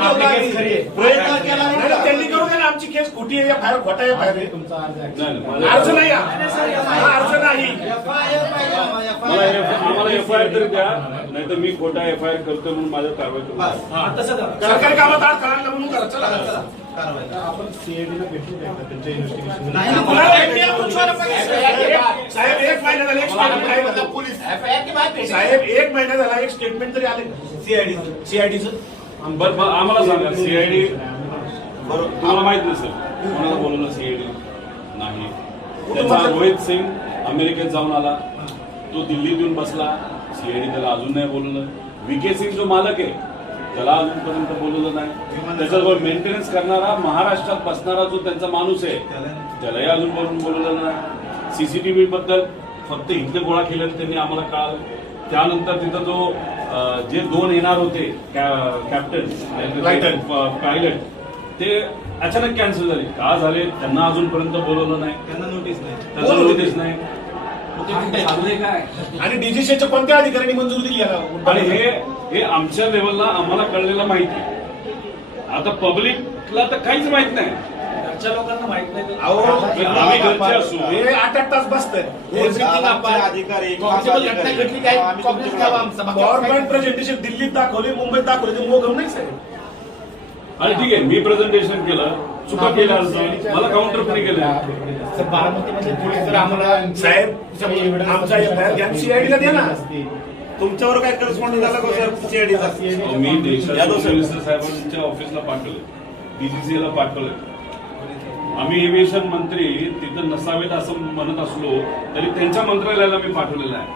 प्रयत्न केला नाही. त्यांनी करू द्या ना, आमची केस खोटी आहे, फायर खोटा आहे, फायर अर्ज नाही, अर्ज नाही. आम्हाला एफआयआर तरी द्या, नाही तर मी खोटा एफआयआर करतो म्हणून माझ्या कारवाई करू. सरकारी कामात आड करायला म्हणून करा. चला आपण सीआयडीला भेटू द्या त्यांच्या इन्व्हेस्टिगेशन. साहेब 1 महिना झाला, साहेब 1 महिना झाला, एक स्टेटमेंट तरी आले सीआयडीचं. बरं आम्हाला सांगा, सीआयडी तुम्हाला माहित नसेल कोणाला बोलवलं सीआयडी नाही. त्याचा रोहित सिंग अमेरिकेत जाऊन आला, तो दिल्लीत येऊन बसला, सीआयडी त्याला अजून नाही बोलवलं. विके सिंग जो मालक आहे त्याला अजूनपर्यंत बोलवलं नाही. त्याच्याबरोबर मेंटेनन्स करणारा महाराष्ट्रात बसणारा जो त्यांचा माणूस आहे त्यालाही अजून बोलवलं नाही. सीसीटीव्ही बद्दल फक्त इथले गोळा केल्याने त्यांनी आम्हाला कळालं. त्यानंतर तिथं जो जे 2 येणार होते कॅप्टन पायलट ते अचानक कॅन्सल झाले. का झाले त्यांना अजूनपर्यंत बोलवलं नाही, त्यांना नोटीस नाही. आणि डीजीसीच्या कोणत्या अधिकाऱ्यांनी मंजुरी दिली याला? आणि हे आमच्या लेवलला आम्हाला कळलेलं माहिती. आता पब्लिकला तर काहीच माहित नाही. लोकांना माहित नाही. आम्ही घरचे असू, हे 8 तास बसतात. गव्हर्नमेंट प्रेझेंटेशन दिल्लीत दाखवले, मुंबईत दाखवले, ते मोगम नाही साहेब. आणि ठीक आहे, मी प्रेझेंटेशन केलं, चुका केल्या मला काउंटर फ्री केलं. बारामतीमध्ये पोलीस जर आम्हाला साहेब आमचा एफआयआर घ्या, सीआयडीला द्या ना. तुमच्यावर काय करस्पॉन्डिंग झाला का साहेब सीआयडीचा? मी देशाच्या मिनिस्टर साहेबांच्या ऑफिसला पाठवले, डीजीसीला पाठवले. आम्ही एव्हिएशन मंत्री तिथं नसावेत असं म्हणत असलो तरी त्यांच्या मंत्रालयाला मी पाठवलेलं आहे.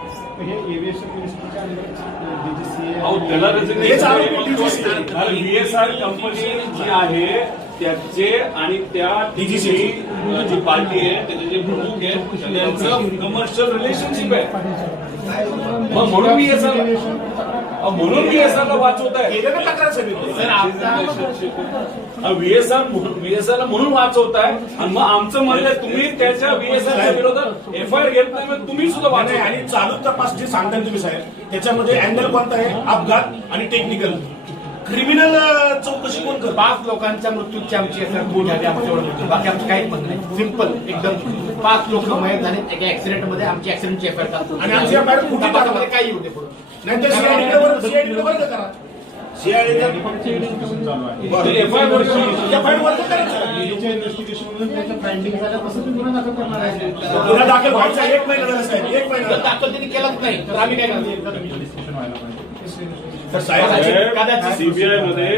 अहो त्याला VSR कंपनी जी आहे त्याचे आणि त्या डीजीसी जी पार्टी आहे त्याचे जे प्रमुख आहे त्यांचं कमर्शियल रिलेशनशिप आहे. मग म्हणून VSR ला वाचवत आहे. VSR ला म्हणून वाचवत आहे. आणि मग आमचं म्हणलं तुम्ही त्याच्या VSRच्या विरोधात एफआयआर घेत नाही, मग तुम्ही सुद्धा वाचवा. आणि चालू तपास जे सांगताय तुम्ही साहेब त्याच्यामध्ये अँगल कोणता आहे? अपघात आणि टेक्निकल. क्रिमिनल चौकशी कोण करतो? 5 लोकांच्या मृत्यूची आमची नोंद झाली आमच्यावर. बाकी आमचं काहीच म्हणणं नाही. सिंपल एकदम. 5 लोक मयत झाले एका ऍक्सिडेंट मध्ये. आमची ऍक्सिडेंटची एफआयआर टाकतो आणि आमची एफआयआर कुठे तपासामध्ये काही येऊ दे पुढे. नाहीतर सीआयडीला वर्ग करा. सीआयडीचा एफआयआर वर्ग करायचं. गुन्हा दाखल व्हायचा 1 महिना झाला साहेब, 1 महिना दाखल त्यांनी केलाच नाही तर आम्ही काय करणार? तर साहेब सीबीआय मध्ये